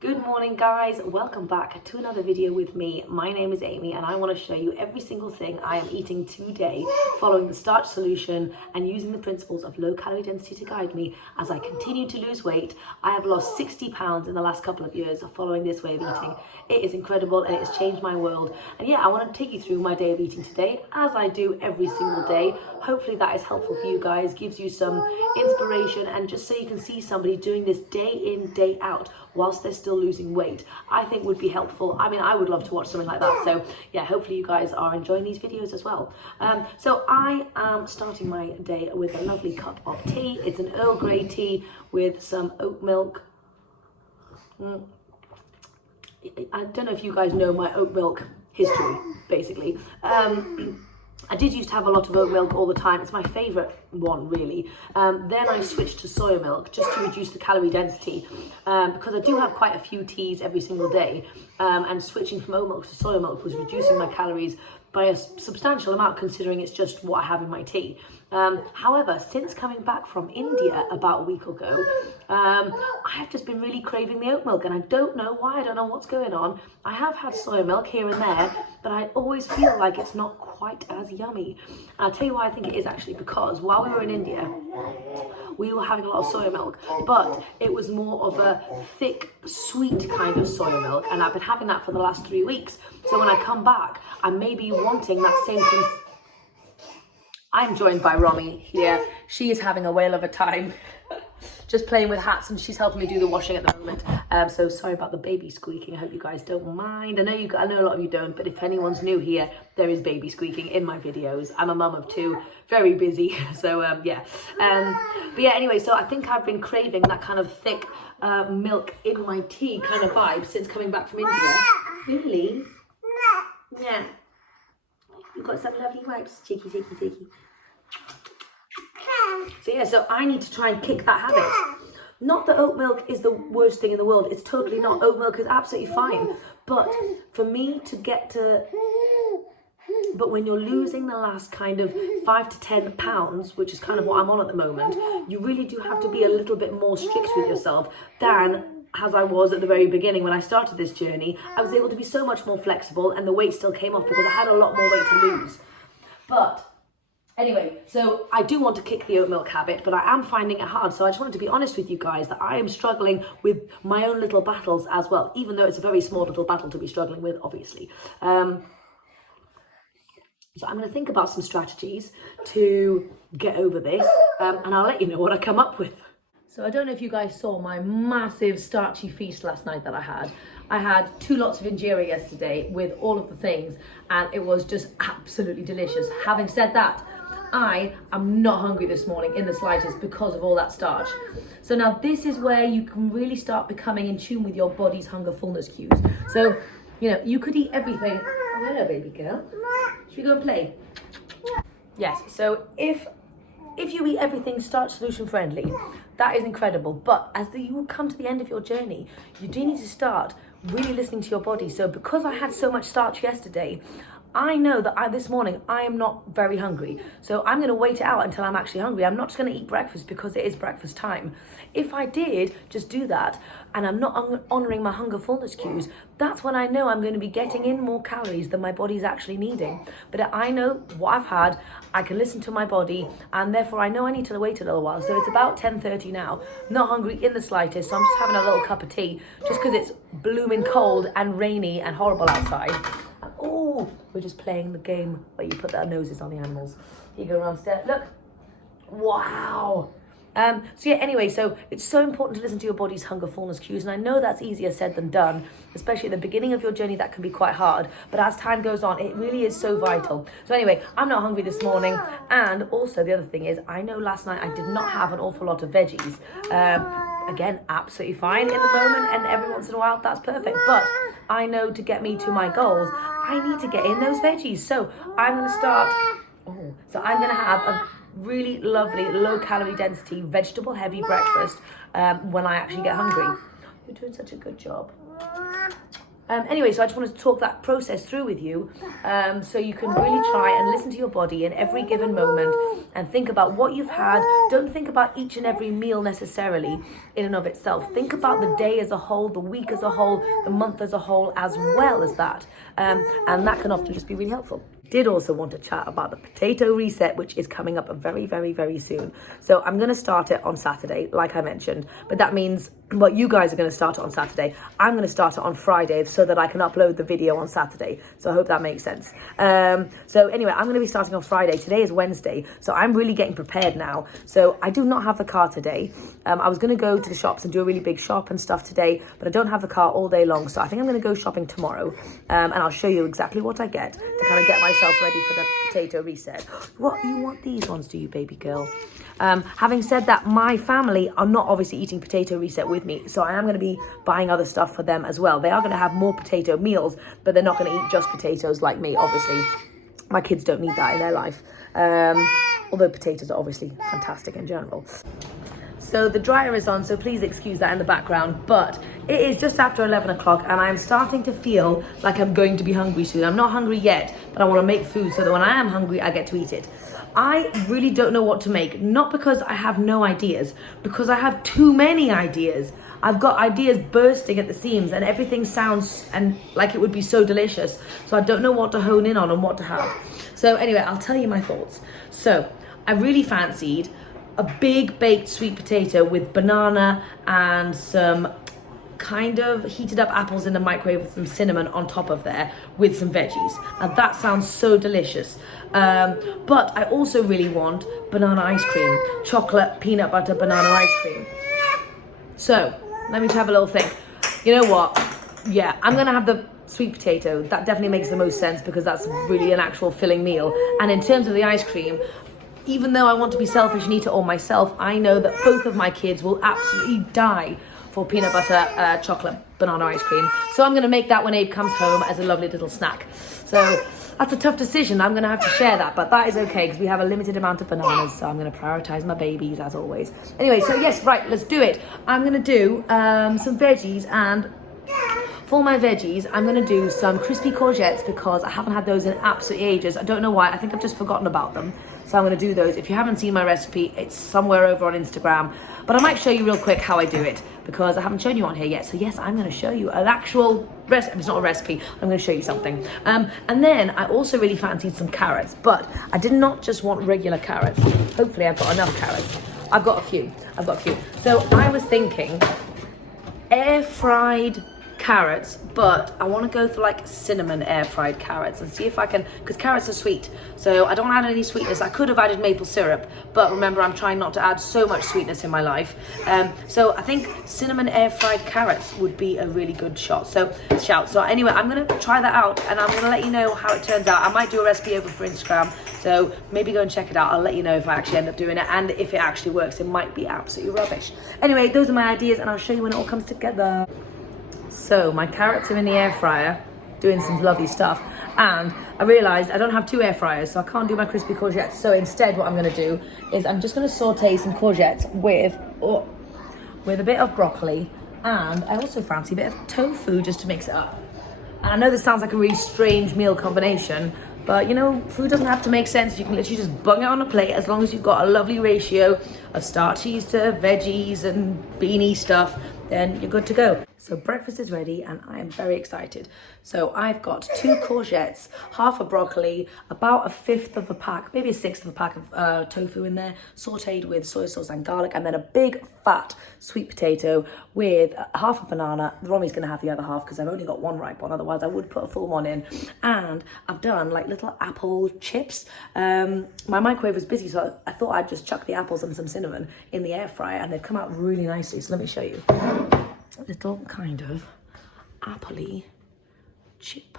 Good morning guys, welcome back to another video with me. My name is Amy and I want to show you every single thing I am eating today following the Starch Solution and using the principles of low calorie density to guide me as I continue to lose weight. I have lost 60 pounds in the last couple of years following this way of eating. It is incredible and it has changed my world. And yeah, I want to take you through my day of eating today as I do every single day. Hopefully that is helpful for you guys, gives you some inspiration, and just so you can see somebody doing this day in, day out whilst they're still losing weight, I think would be helpful. I mean, I would love to watch something like that. So yeah, hopefully you guys are enjoying these videos as well. So I am starting my day with a lovely cup of tea. It's an Earl Grey tea with some oat milk. I don't know if you guys know my oat milk history, basically. I did used to have a lot of oat milk all the time. It's my favourite one, really. Then I switched to soya milk just to reduce the calorie density because I do have quite a few teas every single day, and switching from oat milk to soya milk was reducing my calories by a substantial amount considering it's just what I have in my tea. However, since coming back from India about a week ago, I have just been really craving the oat milk, and I don't know why. I don't know what's going on. I have had soya milk here and there, but I always feel like it's not quite as yummy. And I'll tell you why I think it is, actually, because while we were in India, we were having a lot of soya milk, but it was more of a thick, sweet kind of soya milk, and I've been having that for the last 3 weeks. So when I come back, I may be wanting that same thing. I'm joined by Romy here. She is having a whale of a time, just playing with hats, and she's helping me do the washing at the moment. So sorry about the baby squeaking. I hope you guys don't mind. I know a lot of you don't, but if anyone's new here, there is baby squeaking in my videos. I'm a mum of two, very busy. So yeah. But yeah, anyway, so I think I've been craving that kind of thick milk in my tea kind of vibe since coming back from India. Really? Yeah. You've got some lovely wipes, cheeky. So yeah, so I need to try and kick that habit. Not that oat milk is the worst thing in the world. It's totally not. Oat milk is absolutely fine. But for me to get to... But when you're losing the last kind of 5 to 10 pounds, which is kind of what I'm on at the moment, you really do have to be a little bit more strict with yourself than as I was at the very beginning when I started this journey. I was able to be so much more flexible, and the weight still came off because I had a lot more weight to lose. But anyway, so I do want to kick the oat milk habit, but I am finding it hard. So I just wanted to be honest with you guys that I am struggling with my own little battles as well, even though it's a very small little battle to be struggling with, obviously. So I'm going to think about some strategies to get over this, and I'll let you know what I come up with. So I don't know if you guys saw my massive starchy feast last night that I had. I had 2 lots of injera yesterday with all of the things, and it was just absolutely delicious. Having said that, I am not hungry this morning in the slightest because of all that starch. So now this is where you can really start becoming in tune with your body's hunger fullness cues. So, you know, you could eat everything. Oh, hello, baby girl. Should we go and play? Yes, so if you eat everything Starch Solution friendly, that is incredible. But as you will come to the end of your journey, you do need to start really listening to your body. So because I had so much starch yesterday, I know that this morning I am not very hungry. So I'm going to wait it out until I'm actually hungry. I'm not just going to eat breakfast because it is breakfast time. If I did just do that and I'm not honouring my hunger fullness cues, that's when I know I'm going to be getting in more calories than my body's actually needing. But I know what I've had, I can listen to my body, and therefore I know I need to wait a little while. So it's about 10:30 now, not hungry in the slightest. So I'm just having a little cup of tea just because it's blooming cold and rainy and horrible outside. Oh, we're just playing the game where you put their noses on the animals. Here you go around stairs. Look. Wow. So yeah, anyway, so it's so important to listen to your body's hunger fullness cues, and I know that's easier said than done, especially at the beginning of your journey. That can be quite hard, but as time goes on, it really is so vital. So anyway, I'm not hungry this morning, and also the other thing is, I know last night I did not have an awful lot of veggies. Again, absolutely fine in the moment, and every once in a while that's perfect, but I know to get me to my goals, I need to get in those veggies. So I'm going to start, I'm going to have a really lovely low calorie density vegetable heavy breakfast when I actually get hungry. You're doing such a good job. Anyway, so I just wanted to talk that process through with you, so you can really try and listen to your body in every given moment and think about what you've had don't think about each and every meal necessarily in and of itself. Think about the day as a whole, the week as a whole, the month as a whole, as well as that. And that can often just be really helpful. Did also want to chat about the potato reset, which is coming up very, very, very soon. So I'm going to start it on Saturday, like I mentioned, but that means, well, you guys are going to start it on Saturday. I'm going to start it on Friday so that I can upload the video on Saturday. So I hope that makes sense. So anyway, I'm going to be starting on Friday. Today is Wednesday, so I'm really getting prepared now. So I do not have the car today. I was going to go to the shops and do a really big shop and stuff today, but I don't have the car all day long. So I think I'm going to go shopping tomorrow, and I'll show you exactly what I get to kind of get myself ready for the potato reset. What, you want these ones, do you, baby girl? Having said that, my family are not obviously eating potato reset with me, so I am going to be buying other stuff for them as well. They are going to have more potato meals, but they're not going to eat just potatoes like me, obviously. My kids don't need that in their life, although potatoes are obviously fantastic in general. So the dryer is on, so please excuse that in the background, but it is just after 11 o'clock and I'm starting to feel like I'm going to be hungry soon. I'm not hungry yet, but I want to make food so that when I am hungry, I get to eat it. I really don't know what to make, not because I have no ideas, because I have too many ideas. I've got ideas bursting at the seams and everything sounds like it would be so delicious. So I don't know what to hone in on and what to have. So anyway, I'll tell you my thoughts. So I really fancied a big baked sweet potato with banana and some kind of heated up apples in the microwave with some cinnamon on top of there with some veggies. And that sounds so delicious. But I also really want banana ice cream, chocolate, peanut butter, banana ice cream. So let me have a little think. You know what? Yeah, I'm gonna have the sweet potato. That definitely makes the most sense because that's really an actual filling meal. And in terms of the ice cream, even though I want to be selfish and eat it all myself, I know that both of my kids will absolutely die for peanut butter, chocolate, banana ice cream. So I'm going to make that when Abe comes home as a lovely little snack. So that's a tough decision. I'm going to have to share that, but that is okay because we have a limited amount of bananas. So I'm going to prioritize my babies as always. Anyway, so yes, right, let's do it. I'm going to do some veggies, and for my veggies, I'm going to do some crispy courgettes because I haven't had those in absolutely ages. I don't know why. I think I've just forgotten about them. So I'm going to do those. If you haven't seen my recipe, it's somewhere over on Instagram. But I might show you real quick how I do it because I haven't shown you on here yet. So yes, I'm going to show you an actual recipe. It's not a recipe. I'm going to show you something. And then I also really fancied some carrots. But I did not just want regular carrots. Hopefully I've got enough carrots. I've got a few. So I was thinking air fried carrots, but I want to go for like cinnamon air fried carrots and see if I can, because carrots are sweet, so I don't add any sweetness. I could have added maple syrup, but remember I'm trying not to add so much sweetness in my life. So I think cinnamon air fried carrots would be a really good shout. So anyway, I'm going to try that out and I'm going to let you know how it turns out. I might do a recipe over for Instagram, so maybe go and check it out. I'll let you know if I actually end up doing it, and if it actually works. It might be absolutely rubbish. Anyway, those are my ideas and I'll show you when it all comes together. So my carrots are in the air fryer doing some lovely stuff, and I realized I don't have two air fryers, so I can't do my crispy courgettes. So instead what I'm going to do is I'm just going to saute some courgettes with a bit of broccoli, and I also fancy a bit of tofu just to mix it up. And I know this sounds like a really strange meal combination, but you know, food doesn't have to make sense. You can literally just bung it on a plate as long as you've got a lovely ratio of starchies to veggies and beanie stuff, then you're good to go. So breakfast is ready and I am very excited. So I've got 2 courgettes, half a broccoli, about a fifth of a pack, maybe a sixth of a pack of tofu in there, sauteed with soy sauce and garlic, and then a big fat sweet potato with half a banana. Romy's gonna have the other half because I've only got one ripe one, otherwise I would put a full one in. And I've done like little apple chips. My microwave was busy, so I thought I'd just chuck the apples and some cinnamon in the air fryer, and they've come out really nicely. So let me show you. Little kind of appley chip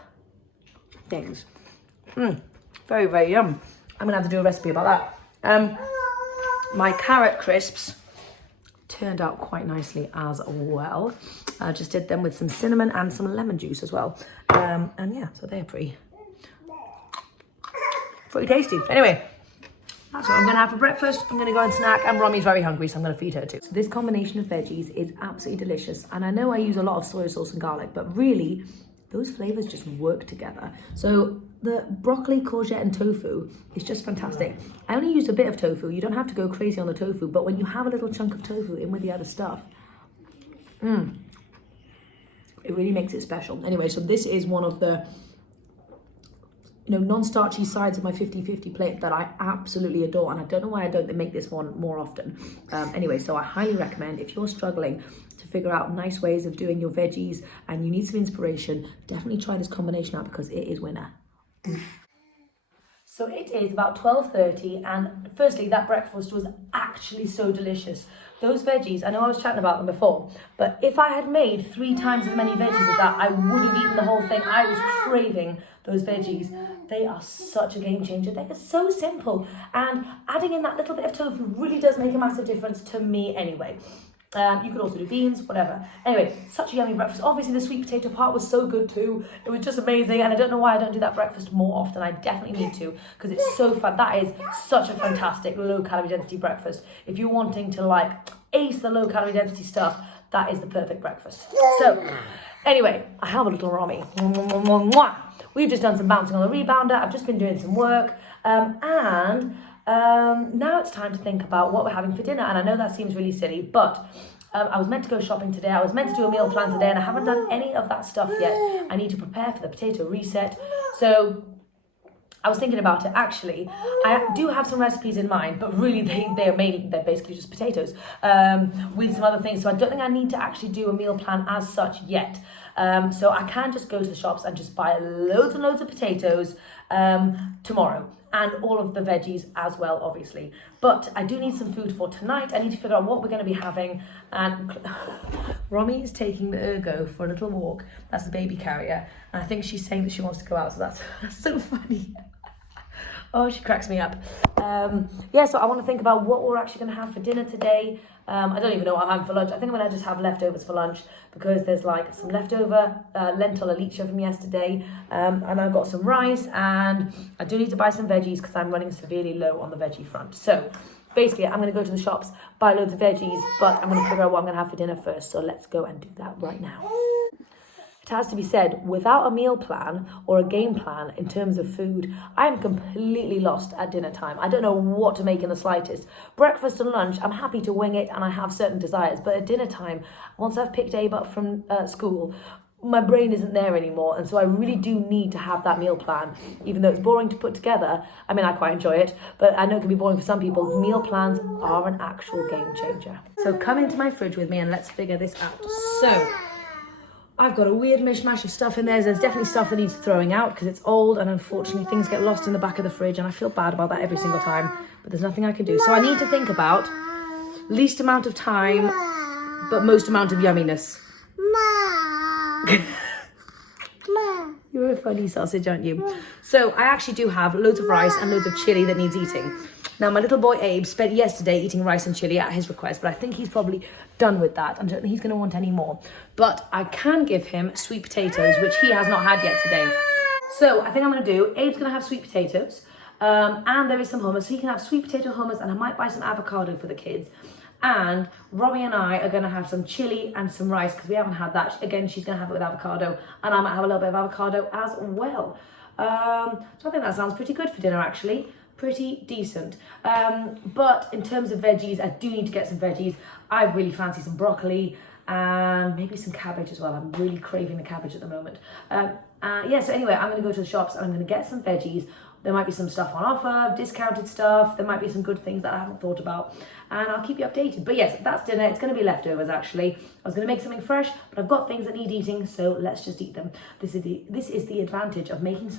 things. Very, very yum. I'm gonna have to do a recipe about that. My carrot crisps turned out quite nicely as well. I just did them with some cinnamon and some lemon juice as well. And yeah, so they're pretty tasty. Anyway, that's what I'm gonna have for breakfast. I'm gonna go and snack, and Romy's very hungry, so I'm gonna feed her too. So this combination of veggies is absolutely delicious. And I know I use a lot of soy sauce and garlic, but really, those flavors just work together. So the broccoli, courgette and tofu is just fantastic. I only used a bit of tofu. You don't have to go crazy on the tofu, but when you have a little chunk of tofu in with the other stuff, it really makes it special. Anyway, so this is one of the non-starchy sides of my 50-50 plate that I absolutely adore, and I don't know why I don't make this one more often. Anyway, so I highly recommend, if you're struggling to figure out nice ways of doing your veggies and you need some inspiration, definitely try this combination out because it is winner. So it is about 12:30, and firstly, that breakfast was actually so delicious. Those veggies, I know I was chatting about them before, but if I had made 3 times as many veggies as that, I would have eaten the whole thing. I was craving those veggies. They are such a game changer. They are so simple, and adding in that little bit of tofu really does make a massive difference to me anyway. You could also do beans, whatever. Anyway, such a yummy breakfast. Obviously, the sweet potato part was so good too. It was just amazing, and I don't know why I don't do that breakfast more often. I definitely need to, because it's so fun. That is such a fantastic low-calorie density breakfast. If you're wanting to, like, ace the low-calorie density stuff, that is the perfect breakfast. So, anyway, I have a little Romy. We've just done some bouncing on the rebounder. I've just been doing some work, now it's time to think about what we're having for dinner. And I know that seems really silly, but I was meant to go shopping today. I was meant to do a meal plan today, and I haven't done any of that stuff yet. I need to prepare for the potato reset. So I was thinking about it. Actually, I do have some recipes in mind, but really they're basically just potatoes with some other things. So I don't think I need to actually do a meal plan as such yet. So I can just go to the shops and just buy loads and loads of potatoes tomorrow. And all of the veggies as well, obviously. But I do need some food for tonight. I need to figure out what we're going to be having. And Romy is taking the Ergo for a little walk. That's the baby carrier. And I think she's saying that she wants to go out. So that's so funny. Oh, she cracks me up. So I want to think about what we're actually going to have for dinner today. I don't even know what I'm having for lunch. I think I'm going to just have leftovers for lunch because there's like some leftover lentil alicia from yesterday. And I've got some rice, and I do need to buy some veggies because I'm running severely low on the veggie front. So basically, I'm going to go to the shops, buy loads of veggies, but I'm going to figure out what I'm going to have for dinner first. So let's go and do that right now. It has to be said, without a meal plan or a game plan in terms of food, I am completely lost at dinner time. I don't know what to make in the slightest. Breakfast and lunch, I'm happy to wing it and I have certain desires. But at dinner time, once I've picked Abe up from school, my brain isn't there anymore. And so I really do need to have that meal plan. Even though it's boring to put together, I mean, I quite enjoy it, but I know it can be boring for some people. Meal plans are an actual game changer. So come into my fridge with me and let's figure this out. So I've got a weird mishmash of stuff in there. There's definitely stuff that needs throwing out because it's old, and unfortunately things get lost in the back of the fridge, and I feel bad about that every single time, but there's nothing I can do. So I need to think about least amount of time, but most amount of yumminess. You're a funny sausage, aren't you? So I actually do have loads of rice and loads of chili that needs eating. Now, my little boy Abe spent yesterday eating rice and chili at his request, but I think he's probably done with that. I don't think he's going to want any more. But I can give him sweet potatoes, which he has not had yet today. So I think I'm going to do, Abe's going to have sweet potatoes, and there is some hummus. So he can have sweet potato hummus, and I might buy some avocado for the kids. And Robbie and I are going to have some chili and some rice because we haven't had that. Again, she's going to have it with avocado, and I might have a little bit of avocado as well. So I think that sounds pretty good for dinner, actually. Pretty decent. But in terms of veggies, I do need to get some veggies. I really fancy some broccoli and maybe some cabbage as well. I'm really craving the cabbage at the moment. So anyway, I'm going to go to the shops and I'm going to get some veggies. There might be some stuff on offer, discounted stuff. There might be some good things that I haven't thought about, and I'll keep you updated. But yes, that's dinner. It's going to be leftovers, actually. I was going to make something fresh, but I've got things that need eating, so let's just eat them. This is the advantage of making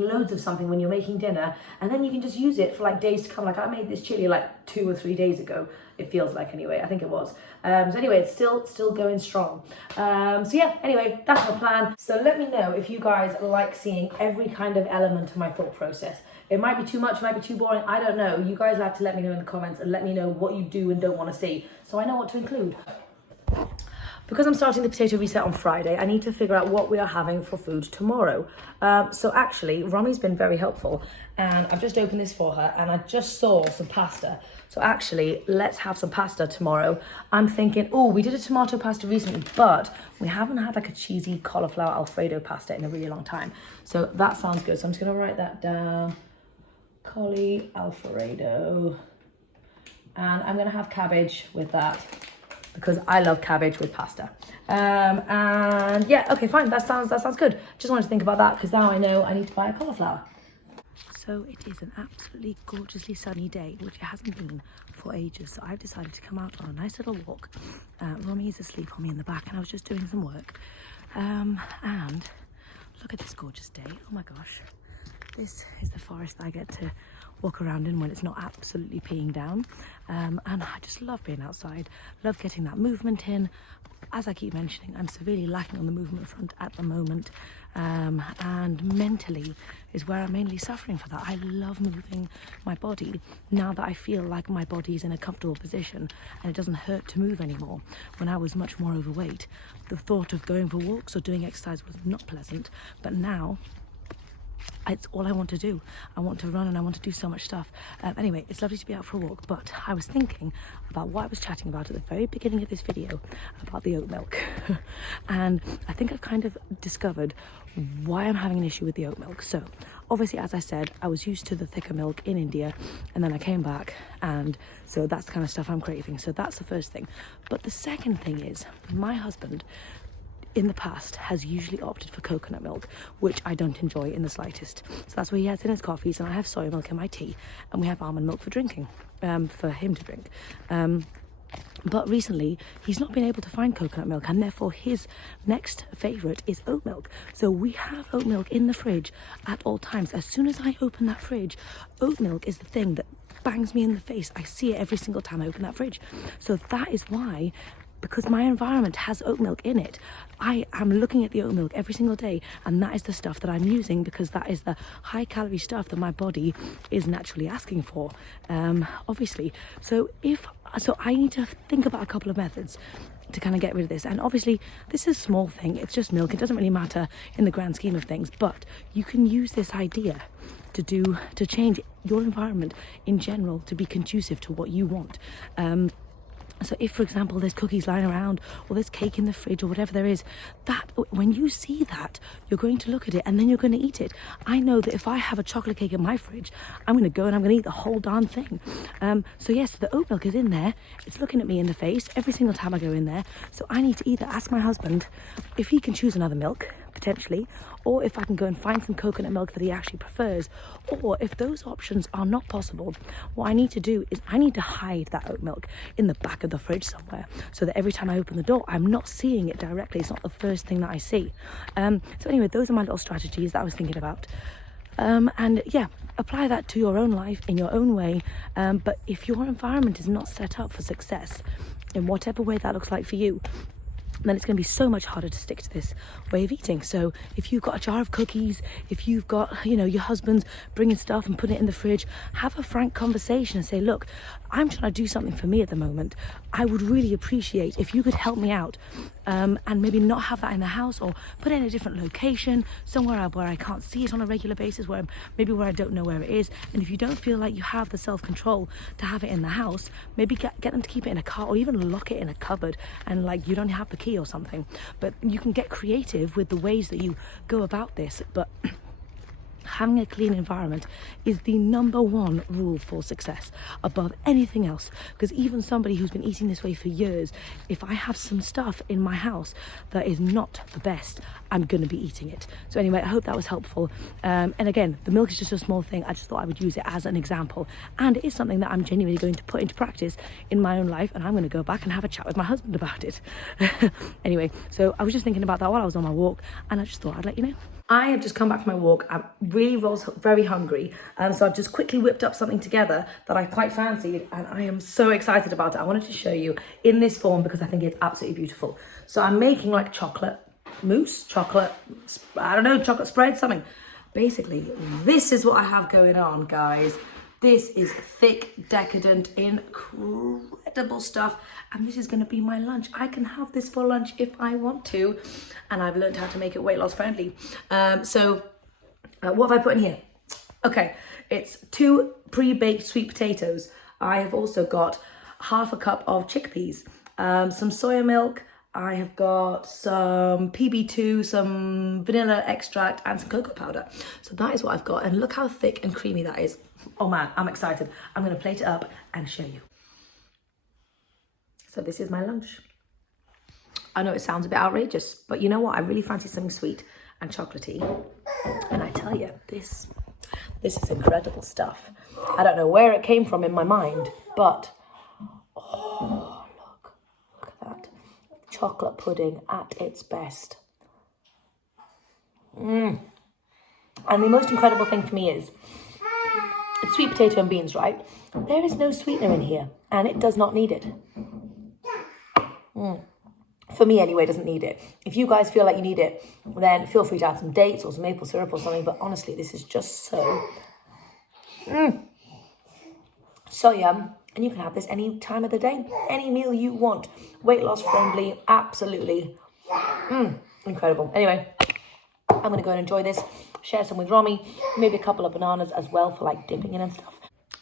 loads of something when you're making dinner, and then you can just use it for like days to come. Like I made this chili like 2 or 3 days ago. It feels like, anyway. I think it was. So anyway, it's still going strong. So yeah, anyway, that's my plan. So let me know if you guys like seeing every kind of element of my thought process. It might be too much, it might be too boring. I don't know. You guys have to let me know in the comments and let me know what you do and don't want to see, so I know what to include. because I'm starting the potato reset on Friday, I need to figure out what we are having for food tomorrow. So actually, Romi's been very helpful, and I've just opened this for her, and I just saw some pasta. So actually, let's have some pasta tomorrow. I'm thinking, oh, we did a tomato pasta recently, but we haven't had like a cheesy cauliflower Alfredo pasta in a really long time. So that sounds good. So I'm just gonna write that down. Cauli Alfredo. And I'm gonna have cabbage with that because I love cabbage with pasta. And yeah, okay, fine. That sounds good. Just wanted to think about that because now I know I need to buy a cauliflower. So it is an absolutely gorgeously sunny day, which it hasn't been for ages. So I've decided to come out on a nice little walk. Romy is asleep on me in the back, and I was just doing some work. And look at this gorgeous day. Oh my gosh. This is the forest I get to walk around in when it's not absolutely peeing down. And I just love being outside, love getting that movement in. As I keep mentioning, I'm severely lacking on the movement front at the moment. And mentally is where I'm mainly suffering for that. I love moving my body now that I feel like my body's in a comfortable position and it doesn't hurt to move anymore. When I was much more overweight, the thought of going for walks or doing exercise was not pleasant, but now it's all I want to do. I want to run and I want to do so much stuff. Anyway, it's lovely to be out for a walk, but I was thinking about what I was chatting about at the very beginning of this video about the oat milk. And I think I've kind of discovered why I'm having an issue with the oat milk. So obviously, as I said, I was used to the thicker milk in India, and then I came back, and so that's the kind of stuff I'm craving. So that's the first thing. But the second thing is my husband in the past has usually opted for coconut milk, which I don't enjoy in the slightest. So that's what he has in his coffees, and I have soy milk in my tea, and we have almond milk for drinking, for him to drink. But recently, he's not been able to find coconut milk, and therefore his next favourite is oat milk. So we have oat milk in the fridge at all times. As soon as I open that fridge, oat milk is the thing that bangs me in the face. I see it every single time I open that fridge. So that is why, because my environment has oat milk in it, I am looking at the oat milk every single day, and that is the stuff that I'm using because that is the high calorie stuff that my body is naturally asking for, obviously. So I need to think about a couple of methods to kind of get rid of this. And obviously this is a small thing, it's just milk, it doesn't really matter in the grand scheme of things, but you can use this idea to change your environment in general to be conducive to what you want. So if, for example, there's cookies lying around or there's cake in the fridge or whatever there is, that when you see that, you're going to look at it and then you're going to eat it. I know that if I have a chocolate cake in my fridge, I'm going to go and I'm going to eat the whole darn thing. So yes, the oat milk is in there. It's looking at me in the face every single time I go in there. So I need to either ask my husband if he can choose another milk, potentially, or if I can go and find some coconut milk that he actually prefers, or if those options are not possible, what I need to do is I need to hide that oat milk in the back of the fridge somewhere so that every time I open the door I'm not seeing it directly. It's not the first thing that I see. So anyway, those are my little strategies that I was thinking about. And yeah, apply that to your own life in your own way. But if your environment is not set up for success in whatever way that looks like for you, then it's going to be so much harder to stick to this way of eating. So if you've got a jar of cookies, if you've got, your husband's bringing stuff and putting it in the fridge, have a frank conversation and say, look, I'm trying to do something for me at the moment. I would really appreciate if you could help me out, and maybe not have that in the house, or put it in a different location, somewhere where I can't see it on a regular basis, where I don't know where it is. And if you don't feel like you have the self-control to have it in the house, maybe get them to keep it in a car, or even lock it in a cupboard, and you don't have the key or something. But you can get creative with the ways that you go about this. But having a clean environment is the number one rule for success above anything else. Because even somebody who's been eating this way for years, if I have some stuff in my house that is not the best, I'm going to be eating it. So anyway, I hope that was helpful. And again, the milk is just a small thing. I just thought I would use it as an example. And it is something that I'm genuinely going to put into practice in my own life. And I'm going to go back and have a chat with my husband about it. Anyway, so I was just thinking about that while I was on my walk, and I just thought I'd let you know. I have just come back from my walk. I'm really very hungry, so I've just quickly whipped up something together that I quite fancied, and I am so excited about it. I wanted to show you in this form because I think it's absolutely beautiful. So I'm making like chocolate mousse, chocolate spread, something. Basically, this is what I have going on, guys. This is thick, decadent, incredible stuff. And this is going to be my lunch. I can have this for lunch if I want to. And I've learned how to make it weight loss friendly. What have I put in here? Okay, it's 2 pre-baked sweet potatoes. I have also got half a cup of chickpeas, some soya milk. I have got some PB2, some vanilla extract, and some cocoa powder. So that is what I've got. And look how thick and creamy that is. Oh man, I'm excited. I'm going to plate it up and show you. So this is my lunch. I know it sounds a bit outrageous, but you know what? I really fancy something sweet and chocolatey. And I tell you, this is incredible stuff. I don't know where it came from in my mind, but oh, look at that. Chocolate pudding at its best. And the most incredible thing for me is, it's sweet potato and beans, right? There is no sweetener in here, and it does not need it. For me anyway, it doesn't need it. If you guys feel like you need it, then feel free to add some dates or some maple syrup or something, but honestly, this is just so yum. And you can have this any time of the day, any meal you want. Weight loss friendly, absolutely incredible. Anyway, I'm going to go and enjoy this, share some with Romy, maybe a couple of bananas as well for like dipping in and stuff.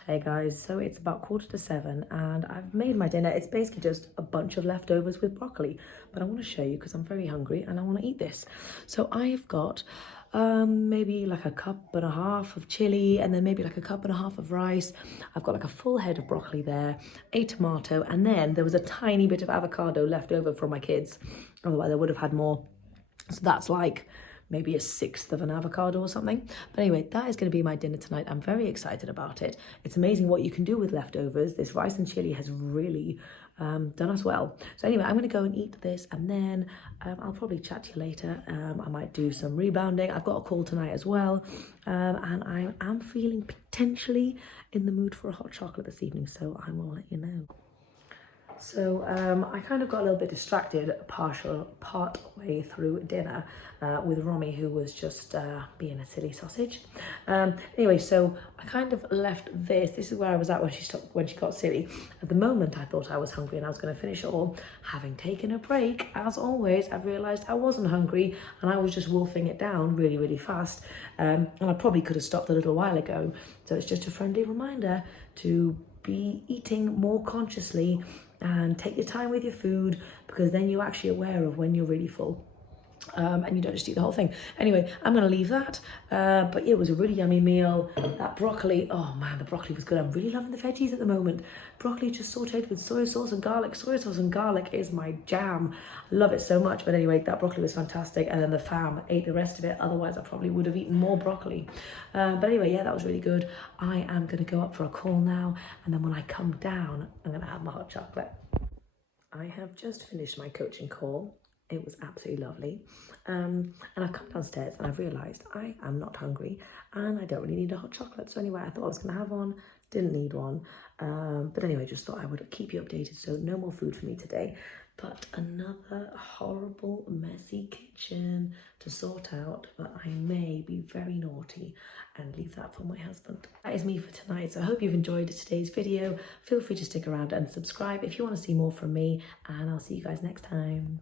Hey guys, so it's about 6:45 and I've made my dinner. It's basically just a bunch of leftovers with broccoli, but I want to show you because I'm very hungry and I want to eat this. So I've got maybe like a cup and a half of chili, and then maybe like a cup and a half of rice. I've got like a full head of broccoli there, a tomato, and then there was a tiny bit of avocado left over from my kids. Otherwise I would have had more. So that's like maybe 1/6 of an avocado or something. But anyway, that is going to be my dinner tonight. I'm very excited about it. It's amazing what you can do with leftovers. This rice and chili has really done us well. So anyway, I'm going to go and eat this, and then I'll probably chat to you later. I might do some rebounding. I've got a call tonight as well, and I am feeling potentially in the mood for a hot chocolate this evening, so I will let you know. So I kind of got a little bit distracted part way through dinner with Romy, who was just being a silly sausage. Anyway, so I kind of left this. This is where I was at when she got silly. At the moment, I thought I was hungry and I was going to finish it all. Having taken a break, as always, I've realised I wasn't hungry and I was just wolfing it down really, really fast. And I probably could have stopped a little while ago. So it's just a friendly reminder to be eating more consciously and take your time with your food, because then you're actually aware of when you're really full. And you don't just eat the whole thing. Anyway, I'm going to leave that. But yeah, it was a really yummy meal. That broccoli, oh man, the broccoli was good. I'm really loving the veggies at the moment. Broccoli just sauteed with soy sauce and garlic. Soy sauce and garlic is my jam. I love it so much. But anyway, that broccoli was fantastic. And then the fam ate the rest of it. Otherwise, I probably would have eaten more broccoli. But anyway, yeah, that was really good. I am going to go up for a call now. And then when I come down, I'm going to have my hot chocolate. I have just finished my coaching call. It was absolutely lovely. And I've come downstairs and I've realised I am not hungry and I don't really need a hot chocolate. So anyway, I thought I was going to have one, didn't need one. But anyway, just thought I would keep you updated. So no more food for me today. But another horrible, messy kitchen to sort out. But I may be very naughty and leave that for my husband. That is me for tonight. So I hope you've enjoyed today's video. Feel free to stick around and subscribe if you want to see more from me. And I'll see you guys next time.